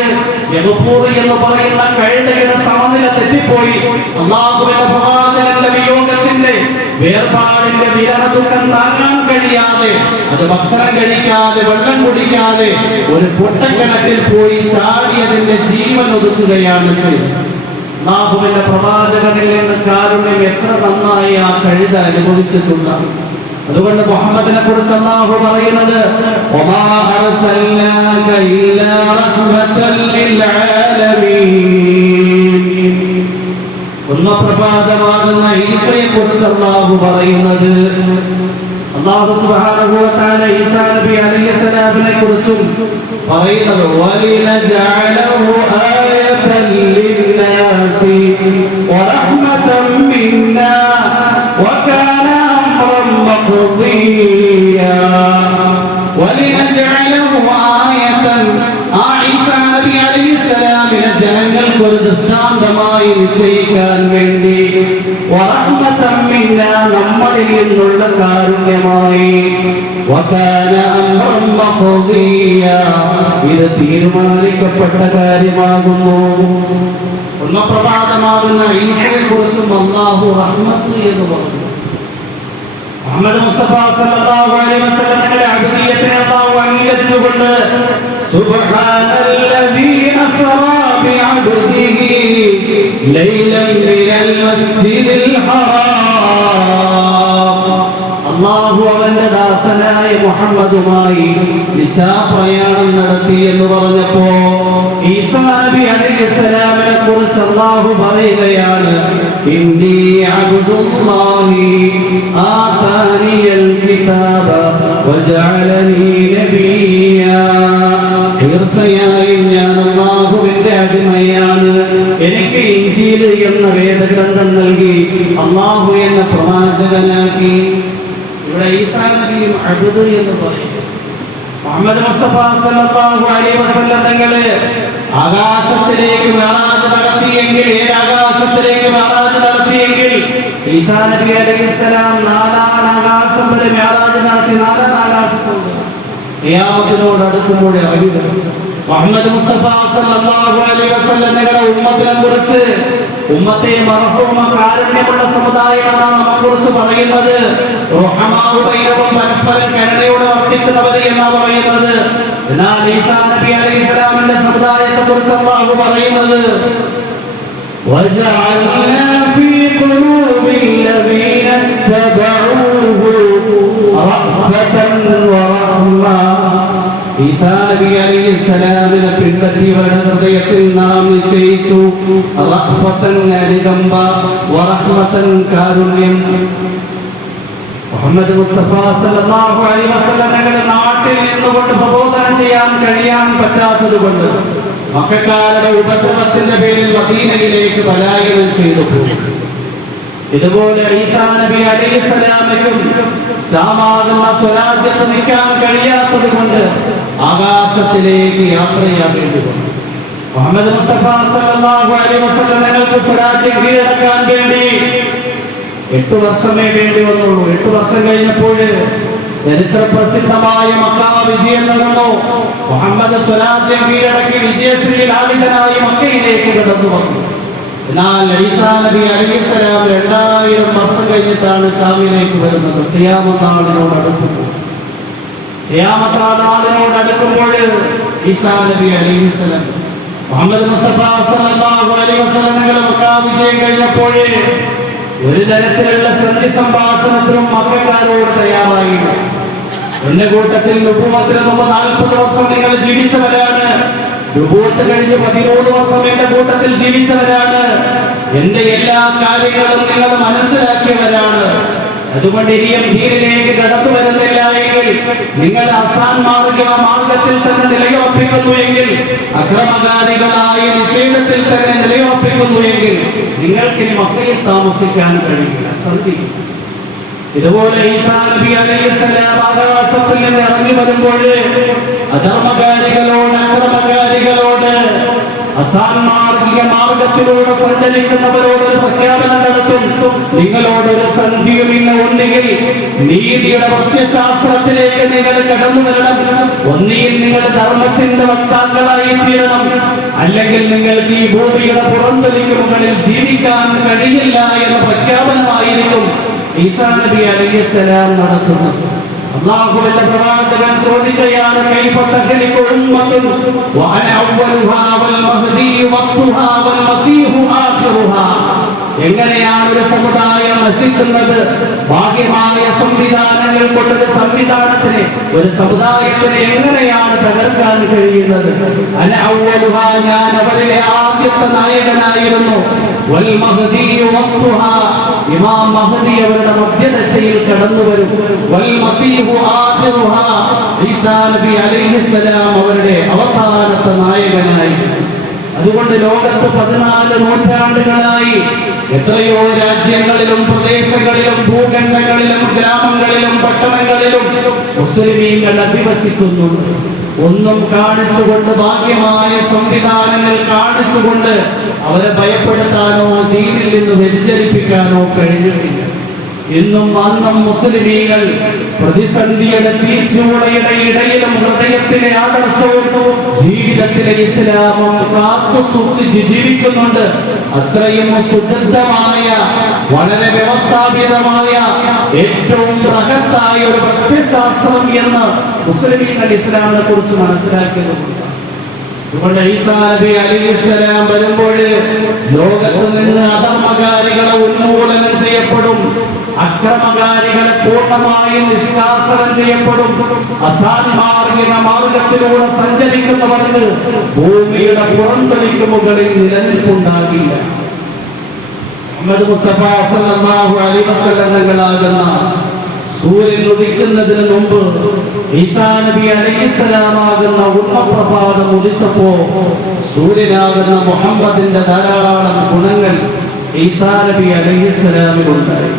യഗ്ഫൂർ എന്ന് പറയുന്ന കഴുതയുടെ സമനില തെറ്റിപ്പോയി. അല്ലാഹുവിന്റെ പ്രവാചകന്റെ വിയോഗത്തിന്റെ വേർപാടിന്റെ വിരഹദുഃഖം താങ്ങാൻ കഴിയാതെ അത് ഭക്ഷണം കഴിക്കാതെ വെള്ളം കുടിക്കാതെ ഒരു പൊട്ടക്കിണറ്റിൽ പോയി ചാടിയതിന്റെ ജീവൻ ഒതുക്കുകയാണ് ചെയ്തത്. അല്ലാഹുവിന്റെ പ്രവാചകനിൽ നിന്ന് കാരുണ്യം എത്ര നന്നായി ആ കഴുത അനുഭവിച്ചിട്ടുണ്ട്. അതുകൊണ്ട് മുഹമ്മദിനെ കുറിച്ച് അല്ലാഹു പറയുന്നത് വമാ അർസൽനാക ഇല്ലാ റഹ്മതൻ ലിൽ ആലമീൻ. പ്രഭാതമാകുന്ന ഈസയെ കുറിച്ച് അല്ലാഹു പറയുന്നത്, അല്ലാഹു സുബ്ഹാനഹു വ തആല ഈസാ നബി അലൈഹിസ്സലാമിനെ കുറിച്ചും പറയുന്നത് വലിനജഅലഹു ആയതൻ ലിന്നാസി വറഹ്മതൻ മിന്നാ വകാന അംറൻ മഖ്ദിയാ. വലിനജഅലഹു ആയതൻ ഈസാ നബി അലൈഹിസ്സലാമിനെ ജനങ്ങൾക്ക് ഒരു ദൃഷ്ടാന്തമായി നിശ്ചയിക്കാൻ വേണ്ടി വറഹ്മതൻ മിന്നാ നമ്മളിൽ നിന്നുള്ള കാരുണ്യമായി വകാന അംറൻ മഖ്ദിയാ ഇത് തീരുമാനിക്കപ്പെട്ട കാര്യമാകുന്നു. പ്രഭാതമാകുന്ന ഈസയെ കുറിച്ചും അല്ലാഹു റഹ്മത്ത് എന്ന് പറഞ്ഞു. മുഹമ്മദ് മുസ്തഫ സല്ലല്ലാഹു അലൈഹി വസല്ലം തങ്ങളുടെ അബ്ദിയത്തിനെ അല്ലാഹു അംഗീകരിച്ചുകൊണ്ട് സുബ്ഹാനല്ലദീ അസ്റാ ബിഅബ്ദിഹി ലൈലൻ മിനൽ മസ്ജിദിൽ ഹറാം. അല്ലാഹു അവന്റെ ദാസനായ മുഹമ്മദുമായി ഇശാ പ്രയാണം നടത്തി എന്ന് പറഞ്ഞപ്പോ ഈസാ നബി അലൈഹിസ്സലാമിനെ കുറിച്ച് അല്ലാഹു പറയുകയാണ് ഇന്നി അബ്ദുല്ലാഹി ആതാനിയൽ കിതാബ വജഅലനി നബിയ്യാ. തീർച്ചയായും ഞാൻ അല്ലാഹുവിന്റെ അടിമയാണ്, എനിക്ക് ഇൻജീൽ എന്ന വേദഗ്രന്ഥം നൽകി അല്ലാഹു എന്ന പ്രവാചകനാക്കി. ഇവിടെ ഈസാ നബിയും അബ്ദ് എന്ന് പറയും. മുഹമ്മദ് മുസ്തഫ സല്ലല്ലാഹു അലൈഹി വസല്ലം തങ്ങളെ ആകാശത്തിലേക്ക് മിഅ്റാജ് നടത്തിയെങ്കിൽ, ആകാശത്തിലേക്ക് മിഅ്റാജ് നടത്തിയെങ്കിൽ ഈസാ നബി അലൈഹിസ്സലാം നാലാം ആകാശം വരെ മിഅ്റാജ് നടത്തി. നാലാം ആകാശത്തുണ്ട് ഖിയാമത്തിനോട് അടുക്കുമ്പോഴേ അറിയുക. മുഹമ്മദ് മുസ്തഫ സല്ലല്ലാഹു അലൈഹി വസല്ലം തങ്ങളുടെ ഉമ്മത്തിനെ കുറിച്ച് ഉമ്മത്തെ മർഹൂമ കാരുണ്യമുള്ള സമുദായം എന്നാണ് നമ്മെക്കുറിച്ച് പറയുന്നത്. റഹ്മാഉ ബൈനഹും പരസ്പരം കരുണയോടെ വർത്തിക്കുന്നവർ എന്നാണ് പറയുന്നത്. എന്നാൽ ഈസാ നബി അലൈഹിസ്സലാമിന്റെ സമുദായത്തെ കുറിച്ച് അല്ലാഹു പറയുന്നത് വജഅൽനാ ഫീ ഖുലൂബില്ലദീന തബഊഹു റഹ്മതൻ വറഹ്മ. ഈസാ നബി അലൈഹിസ്സലാമിനെ പിൻപറ്റിയവരുടെ ഹൃദയത്തിൽ നാം നിശ്ചയിച്ചു റഹ്മതൻ അനുകമ്പ വറഹ്മതൻ കാരുണ്യം. മുഹമ്മദ് മുസ്തഫ സല്ലല്ലാഹു അലൈഹി വസല്ലം തങ്ങളുടെ നാട്ടിൽ നിന്നുകൊണ്ട് പ്രബോധനം ചെയ്യാൻ കഴിയാൻ പറ്റാത്തതുകൊണ്ട് മക്കക്കാരുടെ ഉപദ്രവത്തിന്റെ പേരിൽ മദീനയിലേക്ക് പലായനം ചെയ്തു പോയി. ഇതുപോലെ ഈസാ നബി അലൈഹിസ്സലാമിനും ശാമാകുന്ന സ്വരാജ്യത്ത് നിൽക്കാൻ കഴിയാത്തത് കൊണ്ട് ആകാശത്തിലേക്ക് യാത്രയാകേണ്ടി വന്നു. മുഹമ്മദ് മുസ്തഫ സല്ലല്ലാഹു അലൈഹി വസല്ലം തങ്ങൾക്ക് സ്വരാജ്യം കീഴടക്കാൻ വേണ്ടി 8 വർഷമേ വേണ്ടി വന്നുള്ളൂ. 8 വർഷം കഴിഞ്ഞപ്പോൾ ചരിത്ര പ്രസിദ്ധമായ മക്കാ വിജയം നടന്നു. മുഹമ്മദ് സ്വരാജ്യം കീഴടക്കി വിജയശ്രീ ലാളിതനായി മക്കയിലേക്ക് കടന്നു വന്നു. എന്നാൽ ഈസാ നബി അലൈഹിസ്സലാം 2000 വർഷം കഴിഞ്ഞിട്ടാണ് ശാമിലേക്ക് വരുന്നത്. ഖിയാമത്ത് നാളിനോട് അടുക്കുമ്പോൾ ഈസാ നബി അലൈഹിസ്സലാം മുഹമ്മദ് മുസ്തഫ സല്ലല്ലാഹു അലൈഹി വസല്ലം തങ്ങളുടെ മക്കാ വിജയം കഴിഞ്ഞപ്പോൾ ഒരു തരത്തിലുള്ള സന്ധി സംഭാഷണത്തിനും മക്കക്കാരോട് തയ്യാറായില്ല. എന്റെ കൂട്ടത്തിൽ നുബുവത്തിന് മുമ്പ് 40 വർഷം നിങ്ങൾ ജീവിച്ചവരാണ്, നുബുവത്ത് കഴിഞ്ഞ് 13 വർഷം എന്റെ കൂട്ടത്തിൽ ജീവിച്ചവരാണ്, എന്റെ എല്ലാ കാര്യങ്ങളും നിങ്ങൾ മനസ്സിലാക്കിയവരാണ്. അതുകൊണ്ട് ഇനിയും ദീനിലേക്ക് കടന്നു വരുന്നില്ല എങ്കിൽ, നിങ്ങൾ അസാൻമാർഗ മാർഗത്തിൽ തന്നെ നിലയുറപ്പിക്കുന്നു എങ്കിൽ, അക്രമകാരികളായ നിഷേധത്തിൽ തന്നെ നിലയുറപ്പിക്കുന്നു എങ്കിൽ നിങ്ങൾക്കിനി മക്കയിൽ താമസിക്കാൻ കഴിയില്ല. ശ്രദ്ധിക്കും. ഇതുപോലെ ഈസാ നബി അലൈഹിസ്സലാം ആകാശത്തിൽ നിന്ന് ഇറങ്ങി വരുമ്പോൾ അധർമ്മകാരികളോട്, അക്രമകാരികളോട്, അസാൻമാർഗിക മാർഗത്തിലൂടെ സഞ്ചരിക്കുന്നവരോട് ഒരു പ്രഖ്യാപനം നടത്തും. നിങ്ങളോടൊരു സന്ധിയുമില്ല. ഒന്നുകിൽ നീതിയുടെ പ്രത്യശാസ്ത്രത്തിലേക്ക് നിങ്ങൾ കടന്നു വരണം, ഒന്നിയിൽ നിങ്ങൾ ധർമ്മത്തിന്റെ വക്താക്കളായി തീരണം, അല്ലെങ്കിൽ നിങ്ങൾക്ക് ഈ ഭൂമിയുടെ പുറന്തലിക്ക് മുകളിൽ ജീവിക്കാൻ കഴിയില്ല എന്ന പ്രഖ്യാപനമായിരിക്കും ഈസാ നബി അലൈഹിസ്സലാം നടത്തുന്നത്. അല്ലാഹുവിന്റെ പ്രവാചകൻ ചോദിക്കുകയാണ്, കൈഫ തഖ്ലിഖു ഉമ്മത്തുൻ വഅന അവ്വലുഹാ വൽ മഹ്ദി വസ്തുഹാ വൽ മസീഹു ആഖിറുഹാ. എങ്ങനെയാണ് ഒരു സമുദായം നശിക്കുന്നത്? ഭാഗ്യമായ സംവിധാനങ്ങൾ കൊണ്ടൊരു സംവിധാനത്തിന്, ഒരു സമുദായത്തിന് എങ്ങനെയാണ് തകർക്കാൻ കഴിയുന്നത്? അന അവ്വലുഹാ, ഞാൻ അവരിലെ ആദ്യത്തെ നായകനായിരുന്നു. വൽ മഹ്ദി വസ്തുഹാ, ഇമാം മഹ്ദി അവരുടെ മധ്യദശയിൽ കടന്നു വരും. വൽ മസീഹു ആഖിറുഹാ, ഈസാ നബി അലൈഹിസ്സലാം അവരുടെ അവസാനത്തെ നായകനായി. അതുകൊണ്ട് ലോകത്ത് 14 നൂറ്റാണ്ടുകളായി എത്രയോ രാജ്യങ്ങളിലും പ്രദേശങ്ങളിലും ഭൂഖണ്ഡങ്ങളിലും ഗ്രാമങ്ങളിലും പട്ടണങ്ങളിലും മുസ്ലിമീങ്ങൾ അധിവസിക്കുന്നുണ്ട്. ഒന്നും കാണിച്ചുകൊണ്ട്, ഭാഗ്യമായ സംവിധാനങ്ങൾ കാണിച്ചുകൊണ്ട് അവരെ ഭയപ്പെടുത്താനോ ദീനിൽ നിന്ന് വ്യതിചലിപ്പിക്കാനോ കഴിഞ്ഞിട്ടില്ല. ഇന്നും അന്നും മുസ്ലിമീങ്ങൾ പ്രതിസന്ധിയുടെ തീച്ചൂളയുടെ ഇടയിലും ഹൃദയത്തിലെ ആദർശവും ജീവിതത്തിലെ ഇസ്ലാമും കാത്തു സൂക്ഷിച്ച് ജീവിക്കുന്നുണ്ട്. അത്രയും സുദൃഢമായ, വളരെ വ്യവസ്ഥാപിതമായ, ഏറ്റവും ബൃഹത്തായ ഒരു പ്രത്യശാസ്ത്രം എന്ന് മുസ്ലിമീങ്ങൾ ഇസ്ലാമിനെ കുറിച്ച് മനസ്സിലാക്കിയതുകൊണ്ട് അതുകൊണ്ട് ഈസാ നബി അലൈഹിസ്സലാം വരുമ്പോൾ ലോകത്ത് നിന്ന് അധർമ്മകാരികളെ ഉന്മൂലനം ചെയ്യപ്പെടും, അക്രമകാരികളെ പൂർണ്ണമായും നിഷ്കാസനം ചെയ്യപ്പെടും. അസാൻമാർഗിക മാർഗത്തിലൂടെ സഞ്ചരിക്കുന്നവർക്ക് ഭൂമിയുടെ പുറന്തലിക്ക് മുകളിൽ നിലനിൽപ്പുണ്ടാകില്ല. മുഹമ്മദ് മുസ്തഫ സല്ലല്ലാഹു അലൈഹി വസല്ലം തങ്ങളാകുന്ന സൂര്യൻ ഉദിക്കുന്നതിന് മുമ്പ് ഈസാ നബി അലൈഹിസ്സലാമാകുന്ന ഉമ്മപ്രഭാതം ഉദിച്ചപ്പോ സൂര്യനാകുന്ന മുഹമ്മദിന്റെ ധാരാളം ഗുണങ്ങൾ ഈസാ നബി അലൈഹിസ്സലാമിനുണ്ടായി.